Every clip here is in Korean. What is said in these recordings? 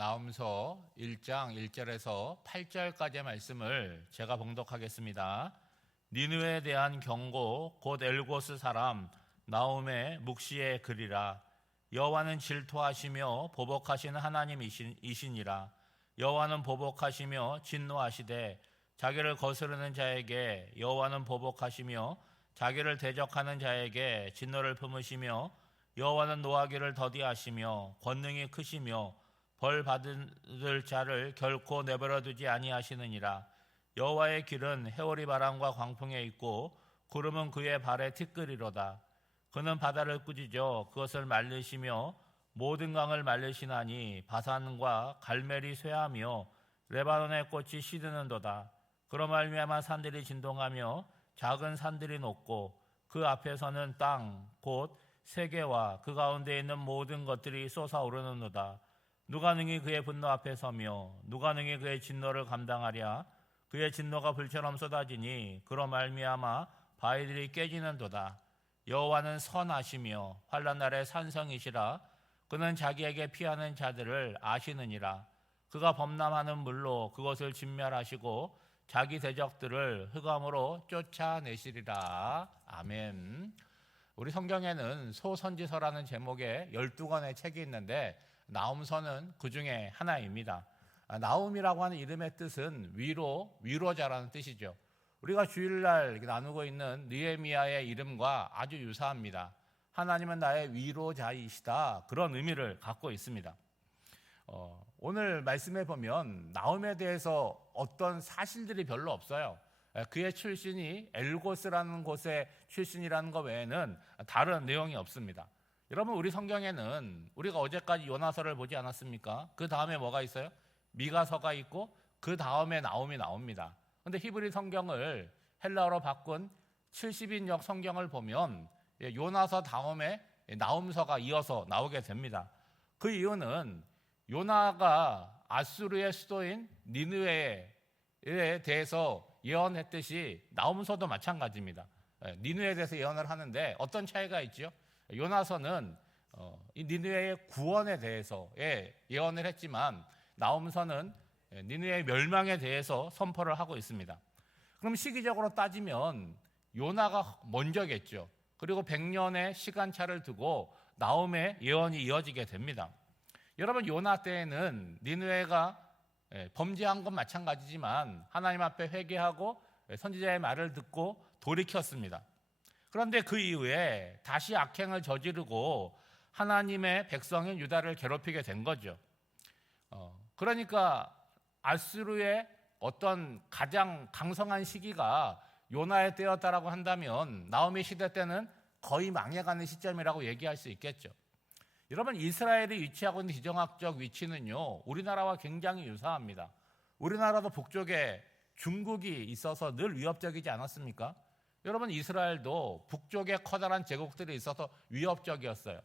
나훔서 1장 1절에서 8절까지의 말씀을 제가 봉독하겠습니다. 니느웨에 대한 경고 곧 엘고스 사람 나훔의 묵시의 글이라. 여호와는 질투하시며 보복하시는 하나님이시니라. 여호와는 보복하시며 진노하시되 자기를 거스르는 자에게 여호와는 보복하시며 자기를 대적하는 자에게 진노를 품으시며 여호와는 노하기를 더디하시며 권능이 크시며 벌 받을 자를 결코 내버려 두지 아니하시느니라. 여호와의 길은 해오리 바람과 광풍에 있고 구름은 그의 발에 티끌이로다. 그는 바다를 꾸짖어 그것을 말리시며 모든 강을 말리시나니 바산과 갈멜이 쇠하며 레바논의 꽃이 시드는도다. 그로 말미암아 산들이 진동하며 작은 산들이 녹고 그 앞에서는 땅 곧 세계와 그 가운데 있는 모든 것들이 솟아오르는도다. 누가 능히 그의 분노 앞에 서며 누가 능히 그의 진노를 감당하랴. 그의 진노가 불처럼 쏟아지니 그로 말미암아 바위들이 깨지는도다. 여호와는 선하시며 환난 날의 산성이시라. 그는 자기에게 피하는 자들을 아시느니라. 그가 범람하는 물로 그것을 진멸하시고 자기 대적들을 흑암으로 쫓아내시리라. 아멘. 우리 성경에는 소선지서라는 제목의 12권의 책이 있는데 나훔서는 그 중에 하나입니다. 나훔이라고 하는 이름의 뜻은 위로자라는 뜻이죠. 우리가 주일날 나누고 있는 느헤미야의 이름과 아주 유사합니다. 하나님은 나의 위로자이시다, 그런 의미를 갖고 있습니다. 오늘 말씀에 보면 나훔에 대해서 어떤 사실들이 별로 없어요. 그의 출신이 엘고스라는 곳의 출신이라는 것 외에는 다른 내용이 없습니다. 여러분, 우리 성경에는 우리가 어제까지 요나서를 보지 않았습니까? 그 다음에 뭐가 있어요? 미가서가 있고 그 다음에 나훔이 나옵니다. 그런데 히브리 성경을 헬라어로 바꾼 70인역 성경을 보면 요나서 다음에 나훔서가 이어서 나오게 됩니다. 그 이유는 요나가 아수르의 수도인 니느웨에 대해서 예언했듯이 나훔서도 마찬가지입니다. 니느웨에 대해서 예언을 하는데 어떤 차이가 있죠? 요나서는 이 니느웨의 구원에 대해서 예언을 했지만 나훔서는 니느웨의 멸망에 대해서 선포를 하고 있습니다. 그럼 시기적으로 따지면 요나가 먼저겠죠. 그리고 100년의 시간차를 두고 나훔의 예언이 이어지게 됩니다. 여러분, 요나 때에는 니느웨가 범죄한 건 마찬가지지만 하나님 앞에 회개하고 선지자의 말을 듣고 돌이켰습니다. 그런데 그 이후에 다시 악행을 저지르고 하나님의 백성인 유다를 괴롭히게 된 거죠. 그러니까 아수르의 어떤 가장 강성한 시기가 요나의 때였다라고 한다면 나홈의 시대 때는 거의 망해가는 시점이라고 얘기할 수 있겠죠. 여러분, 이스라엘이 위치하고 있는 지정학적 위치는요, 우리나라와 굉장히 유사합니다. 우리나라도 북쪽에 중국이 있어서 늘 위협적이지 않았습니까? 여러분, 이스라엘도 북쪽에 커다란 제국들이 있어서 위협적이었어요.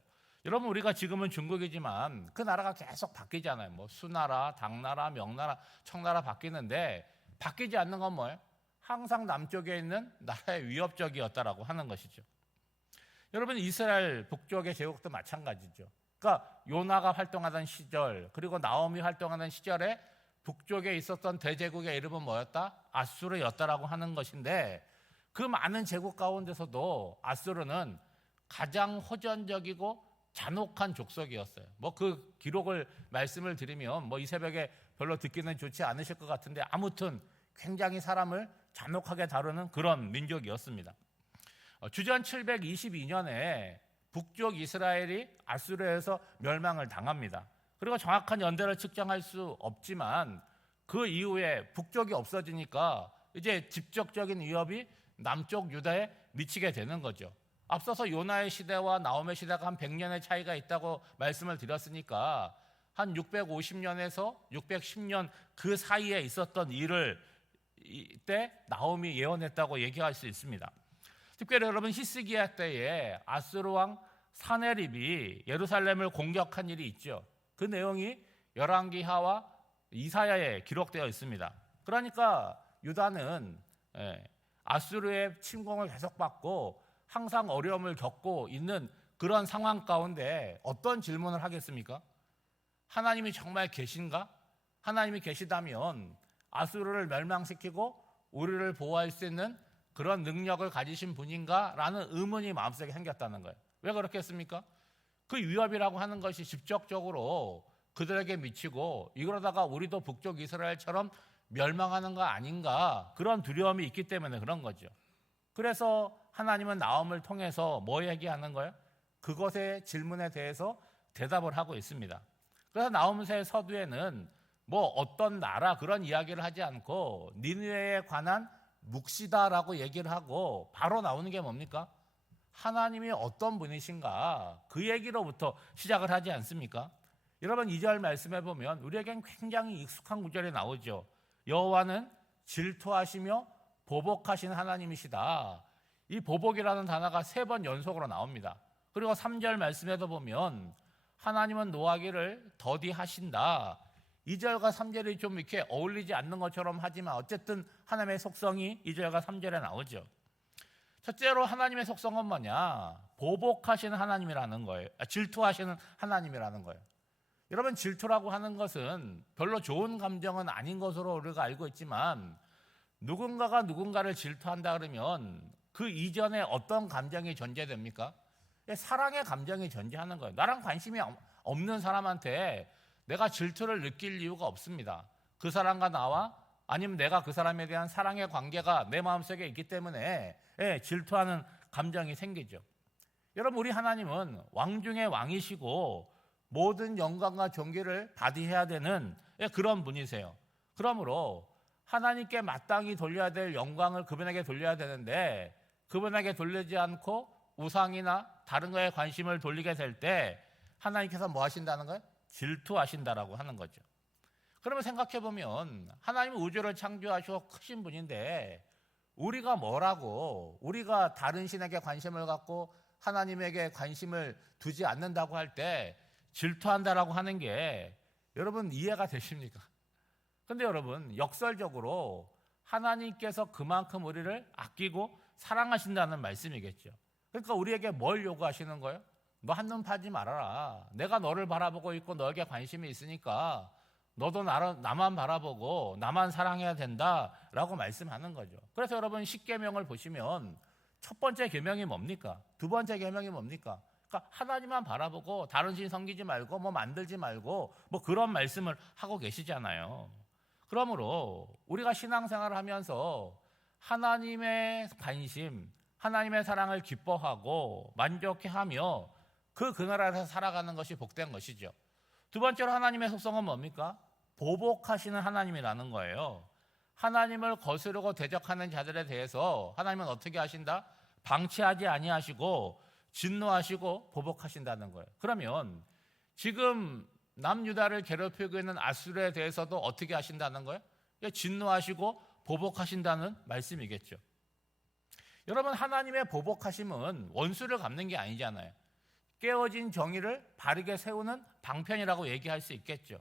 여러분, 우리가 지금은 중국이지만 그 나라가 계속 바뀌잖아요. 뭐 수나라, 당나라, 명나라, 청나라 바뀌는데 바뀌지 않는 건 뭐예요? 항상 남쪽에 있는 나라의 위협적이었다라고 하는 것이죠. 여러분, 이스라엘 북쪽의 제국도 마찬가지죠. 그러니까 요나가 활동하던 시절, 그리고 나홈이 활동하던 시절에 북쪽에 있었던 대제국의 이름은 뭐였다? 아수르였다라고 하는 것인데, 그 많은 제국 가운데서도 아수르는 가장 호전적이고 잔혹한 족속이었어요. 뭐 그 기록을 말씀을 드리면 이 새벽에 별로 듣기는 좋지 않으실 것 같은데, 아무튼 굉장히 사람을 잔혹하게 다루는 그런 민족이었습니다. 주전 722년에 북쪽 이스라엘이 아수르에서 멸망을 당합니다. 그리고 정확한 연대를 측정할 수 없지만 그 이후에 북쪽이 없어지니까 이제 직접적인 위협이 남쪽 유다에 미치게 되는 거죠. 앞서서 요나의 시대와 나홈의 시대가 한 100년의 차이가 있다고 말씀을 드렸으니까 한 650년에서 610년 그 사이에 있었던 일을 이때 나홈이 예언했다고 얘기할 수 있습니다. 특별히 여러분, 히스기야 때에 아수르 왕 사네립이 예루살렘을 공격한 일이 있죠. 그 내용이 열왕기하와 이사야에 기록되어 있습니다. 그러니까 유다는 아수르의 침공을 계속받고 항상 어려움을 겪고 있는 그런 상황 가운데 어떤 질문을 하겠습니까? 하나님이 정말 계신가? 하나님이 계시다면 아수르를 멸망시키고 우리를 보호할 수 있는 그런 능력을 가지신 분인가? 라는 의문이 마음속에 생겼다는 거예요. 왜 그렇겠습니까? 그 위협이라고 하는 것이 직접적으로 그들에게 미치고 이러다가 우리도 북쪽 이스라엘처럼 멸망하는 거 아닌가, 그런 두려움이 있기 때문에 그런 거죠. 그래서 하나님은 나홈을 통해서 뭐 얘기하는 거예요? 그것의 질문에 대해서 대답을 하고 있습니다. 그래서 나홈서의 서두에는 뭐 어떤 나라 그런 이야기를 하지 않고 니느웨에 관한 묵시다라고 얘기를 하고 바로 나오는 게 뭡니까? 하나님이 어떤 분이신가, 그 얘기로부터 시작을 하지 않습니까? 여러분 2절 말씀해 보면 우리에겐 굉장히 익숙한 구절이 나오죠. 여호와는 질투하시며 보복하신 하나님이시다. 이 보복이라는 단어가 3번 연속으로 나옵니다. 그리고 3절 말씀에도 보면 하나님은 노하기를 더디하신다. 2절과 3절이 좀 이렇게 어울리지 않는 것처럼 하지만 어쨌든 하나님의 속성이 2절과 3절에 나오죠. 첫째로 하나님의 속성은 뭐냐? 보복하시는 하나님이라는 거예요. 질투하시는 하나님이라는 거예요. 여러분, 질투라고 하는 것은 별로 좋은 감정은 아닌 것으로 우리가 알고 있지만 누군가가 누군가를 질투한다 그러면 그 이전에 어떤 감정이 존재됩니까? 사랑의 감정이 존재하는 거예요. 나랑 관심이 없는 사람한테 내가 질투를 느낄 이유가 없습니다. 그 사람과 나와 아니면 내가 그 사람에 대한 사랑의 관계가 내 마음속에 있기 때문에 질투하는 감정이 생기죠. 여러분, 우리 하나님은 왕 중의 왕이시고 모든 영광과 존귀를 받으셔야 되는 그런 분이세요. 그러므로 하나님께 마땅히 돌려야 될 영광을 그분에게 돌려야 되는데 그분에게 돌리지 않고 우상이나 다른 거에 관심을 돌리게 될 때 하나님께서 뭐 하신다는 거예요? 질투하신다라고 하는 거죠. 그러면 생각해 보면 하나님은 우주를 창조하시고 크신 분인데 우리가 뭐라고, 우리가 다른 신에게 관심을 갖고 하나님에게 관심을 두지 않는다고 할 때 질투한다라고 하는 게 여러분 이해가 되십니까? 근데 여러분, 역설적으로 하나님께서 그만큼 우리를 아끼고 사랑하신다는 말씀이겠죠. 그러니까 우리에게 뭘 요구하시는 거예요? 너 한눈 파지 말아라. 내가 너를 바라보고 있고 너에게 관심이 있으니까 너도 나만 바라보고 나만 사랑해야 된다라고 말씀하는 거죠. 그래서 여러분 10계명을 보시면 첫 번째 계명이 뭡니까? 두 번째 계명이 뭡니까? 그러니까 하나님만 바라보고 다른 신 섬기지 말고 뭐 만들지 말고 뭐 그런 말씀을 하고 계시잖아요. 그러므로 우리가 신앙생활을 하면서 하나님의 관심, 하나님의 사랑을 기뻐하고 만족해하며 그 나라에서 살아가는 것이 복된 것이죠. 두 번째로 하나님의 속성은 뭡니까? 보복하시는 하나님이라는 거예요. 하나님을 거스르고 대적하는 자들에 대해서 하나님은 어떻게 하신다? 방치하지 아니하시고 진노하시고 보복하신다는 거예요. 그러면 지금 남유다를 괴롭히고 있는 아수르에 대해서도 어떻게 하신다는 거예요? 진노하시고 보복하신다는 말씀이겠죠. 여러분, 하나님의 보복하심은 원수를 갚는 게 아니잖아요. 깨어진 정의를 바르게 세우는 방편이라고 얘기할 수 있겠죠.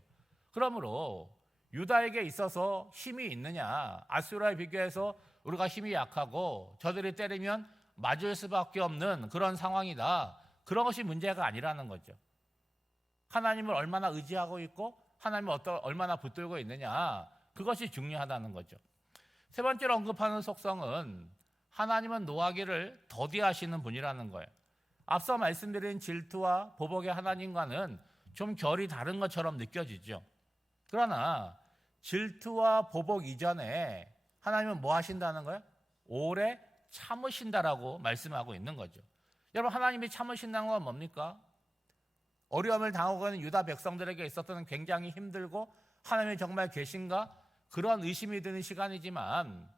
그러므로 유다에게 있어서 힘이 있느냐? 아수라에 비교해서 우리가 힘이 약하고 저들이 때리면 맞을 수밖에 없는 그런 상황이다. 그런 것이 문제가 아니라는 거죠. 하나님을 얼마나 의지하고 있고 하나님을 얼마나 붙들고 있느냐, 그것이 중요하다는 거죠. 세 번째로 언급하는 속성은 하나님은 노하기를 더디하시는 분이라는 거예요. 앞서 말씀드린 질투와 보복의 하나님과는 좀 결이 다른 것처럼 느껴지죠. 그러나 질투와 보복 이전에 하나님은 뭐 하신다는 거예요? 오래 참으신다라고 말씀하고 있는 거죠. 여러분, 하나님이 참으신다는 건 뭡니까? 어려움을 당하고 있는 유다 백성들에게 있었던 굉장히 힘들고 하나님이 정말 계신가? 그런 의심이 드는 시간이지만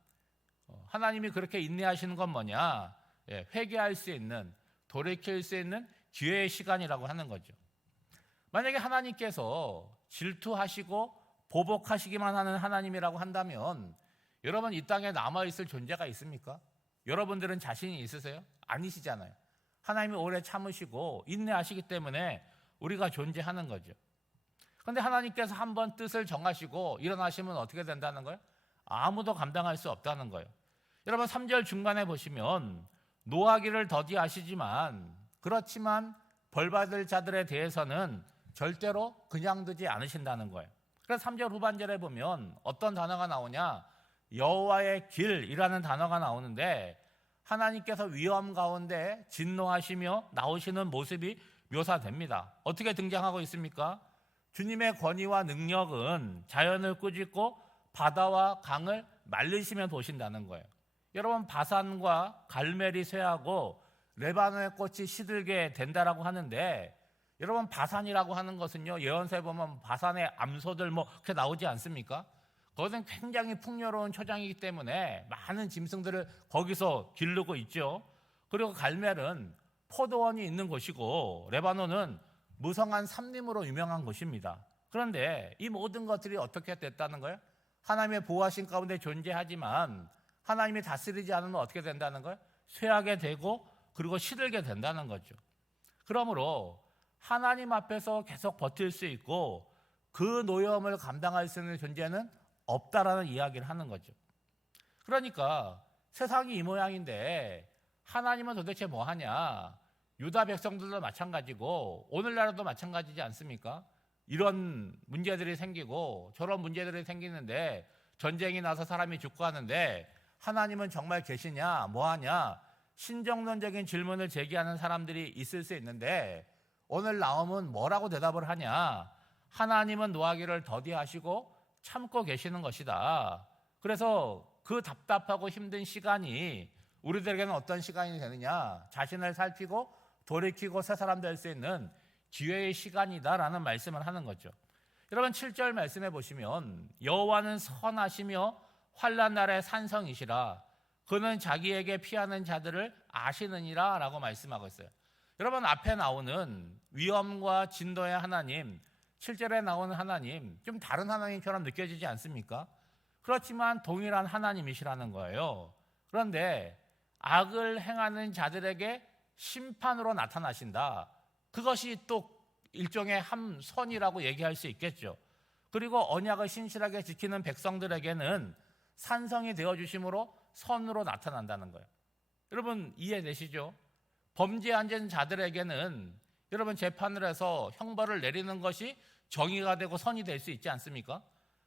하나님이 그렇게 인내하시는 건 뭐냐? 회개할 수 있는, 돌이킬 수 있는 기회의 시간이라고 하는 거죠. 만약에 하나님께서 질투하시고 보복하시기만 하는 하나님이라고 한다면 여러분, 이 땅에 남아있을 존재가 있습니까? 여러분들은 자신이 있으세요? 아니시잖아요. 하나님이 오래 참으시고 인내하시기 때문에 우리가 존재하는 거죠. 그런데 하나님께서 한번 뜻을 정하시고 일어나시면 어떻게 된다는 거예요? 아무도 감당할 수 없다는 거예요. 여러분, 3절 중간에 보시면 노하기를 더디하시지만 그렇지만 벌받을 자들에 대해서는 절대로 그냥 두지 않으신다는 거예요. 그래서 3절 후반절에 보면 어떤 단어가 나오냐, 여호와의 길이라는 단어가 나오는데 하나님께서 위험 가운데 진노하시며 나오시는 모습이 묘사됩니다. 어떻게 등장하고 있습니까? 주님의 권위와 능력은 자연을 꾸짖고 바다와 강을 말리시며 도신다는 거예요. 여러분, 바산과 갈멜이 쇠하고 레바논의 꽃이 시들게 된다라고 하는데, 여러분, 바산이라고 하는 것은요, 예언서에 보면 바산의 암소들 그렇게 나오지 않습니까? 그것은 굉장히 풍요로운 초장이기 때문에 많은 짐승들을 거기서 기르고 있죠. 그리고 갈멜은 포도원이 있는 곳이고 레바논은 무성한 삼림으로 유명한 곳입니다. 그런데 이 모든 것들이 어떻게 됐다는 거예요? 하나님의 보호하신 가운데 존재하지만 하나님이 다스리지 않으면 어떻게 된다는 거예요? 쇠하게 되고 그리고 시들게 된다는 거죠. 그러므로 하나님 앞에서 계속 버틸 수 있고 그 노여움을 감당할 수 있는 존재는 없다라는 이야기를 하는 거죠. 그러니까 세상이 이 모양인데 하나님은 도대체 뭐 하냐? 유다 백성들도 마찬가지고 오늘날도 마찬가지지 않습니까? 이런 문제들이 생기고 저런 문제들이 생기는데 전쟁이 나서 사람이 죽고 하는데 하나님은 정말 계시냐? 뭐 하냐? 신정론적인 질문을 제기하는 사람들이 있을 수 있는데 오늘 나오면 뭐라고 대답을 하냐? 하나님은 노하기를 더디하시고 참고 계시는 것이다. 그래서 그 답답하고 힘든 시간이 우리들에게는 어떤 시간이 되느냐? 자신을 살피고 돌이키고 새 사람 될 수 있는 기회의 시간이다라는 말씀을 하는 거죠. 여러분 7절 말씀해 보시면 여호와는 선하시며 환난 날에 산성이시라 그는 자기에게 피하는 자들을 아시느니라 라고 말씀하고 있어요. 여러분 앞에 나오는 위엄과 진도의 하나님, 7절에 나오는 하나님 좀 다른 하나님처럼 느껴지지 않습니까? 그렇지만 동일한 하나님이시라는 거예요. 그런데 악을 행하는 자들에게 심판으로 나타나신다. 그것이 또 일종의 함선이라고 얘기할 수 있겠죠. 그리고 언약을 신실하게 지키는 백성들에게는 산성이 되어주심으로 선으로 나타난다는 거예요. 여러분 이해되시죠? 범죄한 자들에게는 여러분 재판을 해서 형벌을 내리는 것이 정의가 되고 선이 될 수 있지 않습니까?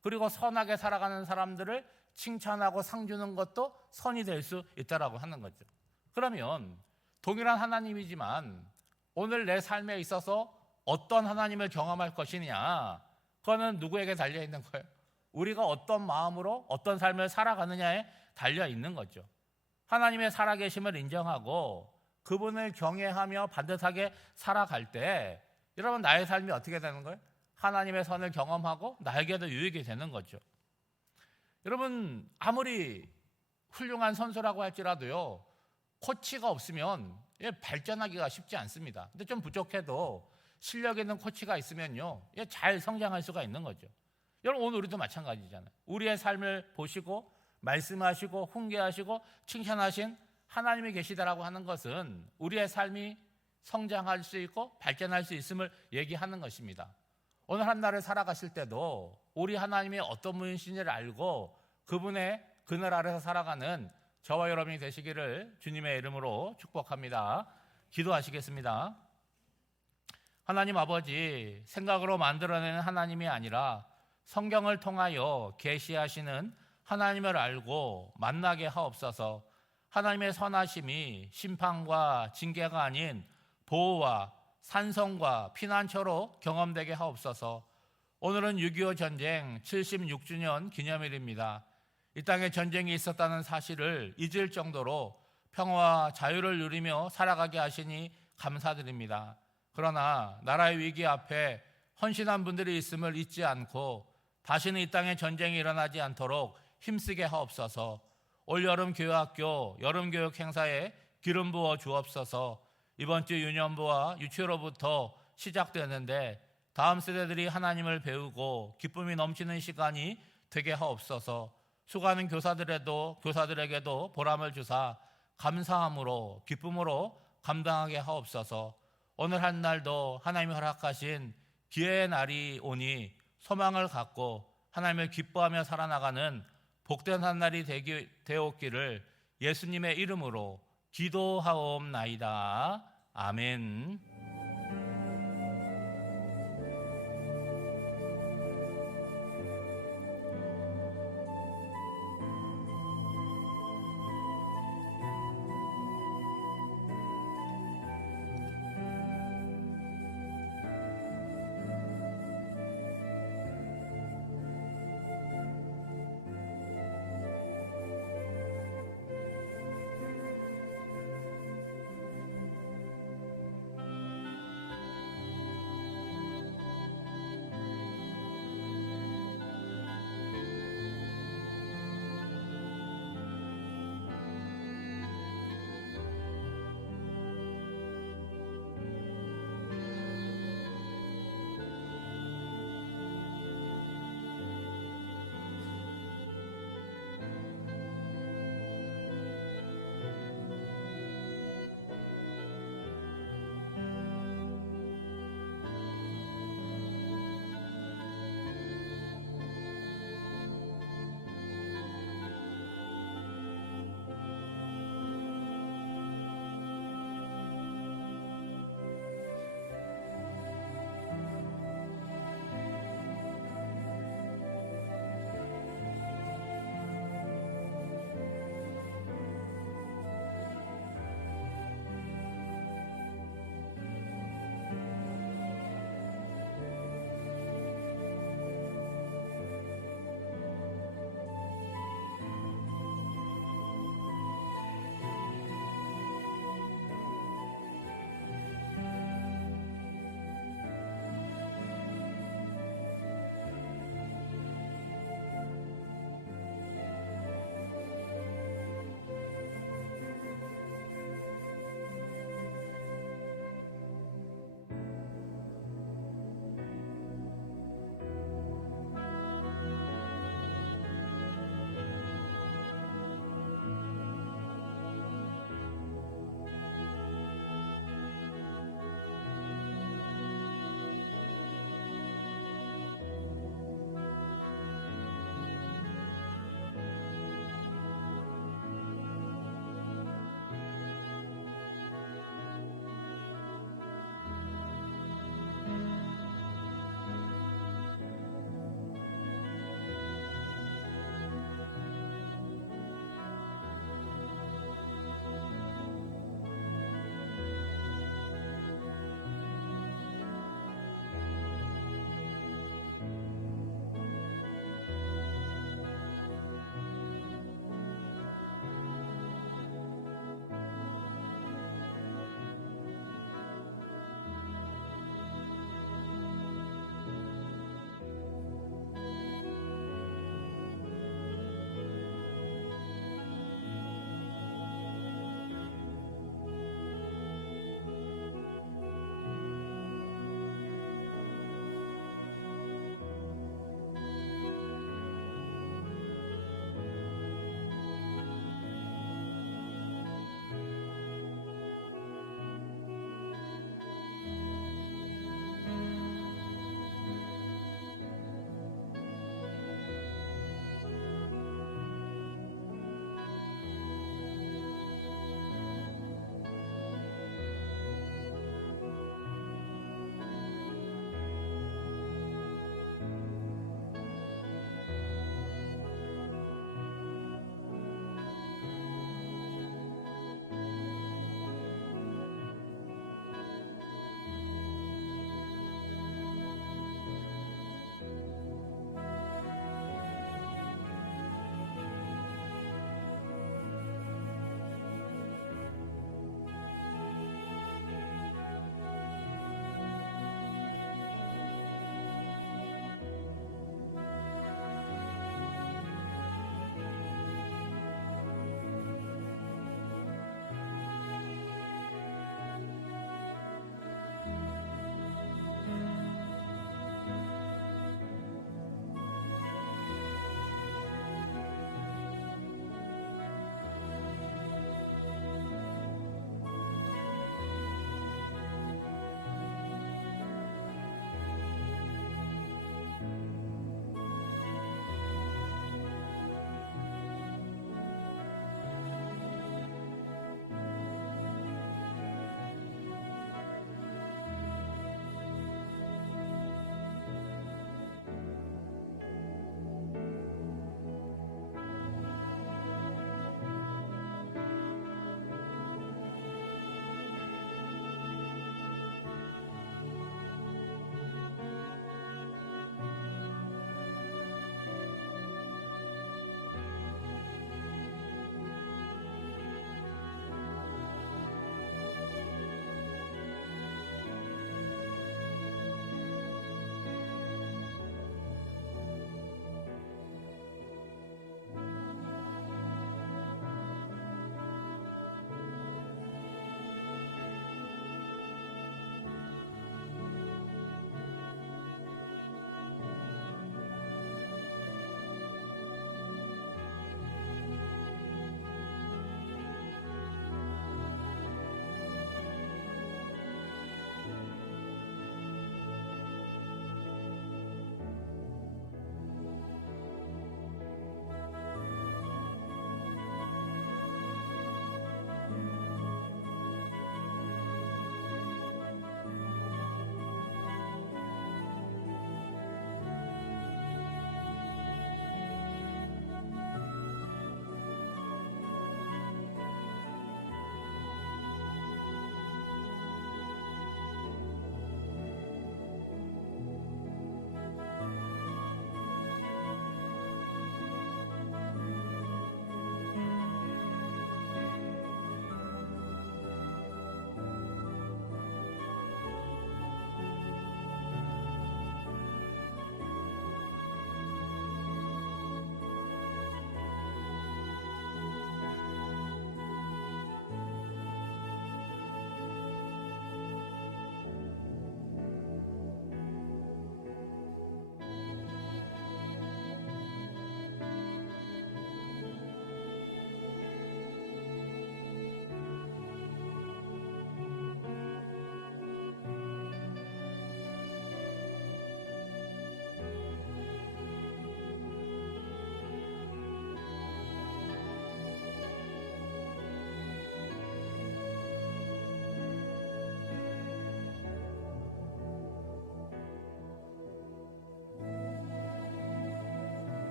그리고 선하게 살아가는 사람들을 칭찬하고 상 주는 것도 선이 될 수 있다라고 하는 거죠. 그러면 동일한 하나님이지만 오늘 내 삶에 있어서 어떤 하나님을 경험할 것이냐, 그거는 누구에게 달려 있는 거예요? 우리가 어떤 마음으로 어떤 삶을 살아가느냐에 달려 있는 거죠. 하나님의 살아계심을 인정하고 그분을 경외하며 반듯하게 살아갈 때 여러분 나의 삶이 어떻게 되는 거예요? 하나님의 선을 경험하고 나에게도 유익이 되는 거죠. 여러분 아무리 훌륭한 선수라고 할지라도요 코치가 없으면 발전하기가 쉽지 않습니다. 근데 좀 부족해도 실력 있는 코치가 있으면요 잘 성장할 수가 있는 거죠. 여러분 오늘 우리도 마찬가지잖아요. 우리의 삶을 보시고 말씀하시고 훈계하시고 칭찬하신 하나님이 계시다라고 하는 것은 우리의 삶이 성장할 수 있고 발전할 수 있음을 얘기하는 것입니다. 오늘 한 날을 살아가실 때도 우리 하나님이 어떤 분이신지를 알고 그분의 그늘 아래서 살아가는 저와 여러분이 되시기를 주님의 이름으로 축복합니다. 기도하시겠습니다. 하나님 아버지, 생각으로 만들어내는 하나님이 아니라 성경을 통하여 계시하시는 하나님을 알고 만나게 하옵소서. 하나님의 선하심이 심판과 징계가 아닌 보호와 산성과 피난처로 경험되게 하옵소서. 오늘은 6.25 전쟁 76주년 기념일입니다. 이 땅에 전쟁이 있었다는 사실을 잊을 정도로 평화와 자유를 누리며 살아가게 하시니 감사드립니다. 그러나 나라의 위기 앞에 헌신한 분들이 있음을 잊지 않고 다시는 이 땅에 전쟁이 일어나지 않도록 힘쓰게 하옵소서. 올여름 교회학교 여름교육 행사에 기름 부어 주옵소서. 이번 주 유년부와 유치로부터 시작되는데 다음 세대들이 하나님을 배우고 기쁨이 넘치는 시간이 되게 하옵소서. 수고하는 교사들에게도 보람을 주사 감사함으로 기쁨으로 감당하게 하옵소서. 오늘 한 날도 하나님이 허락하신 기회의 날이 오니 소망을 갖고 하나님을 기뻐하며 살아나가는 복된 한 날이 되었기를 예수님의 이름으로 기도하옵나이다. 아멘.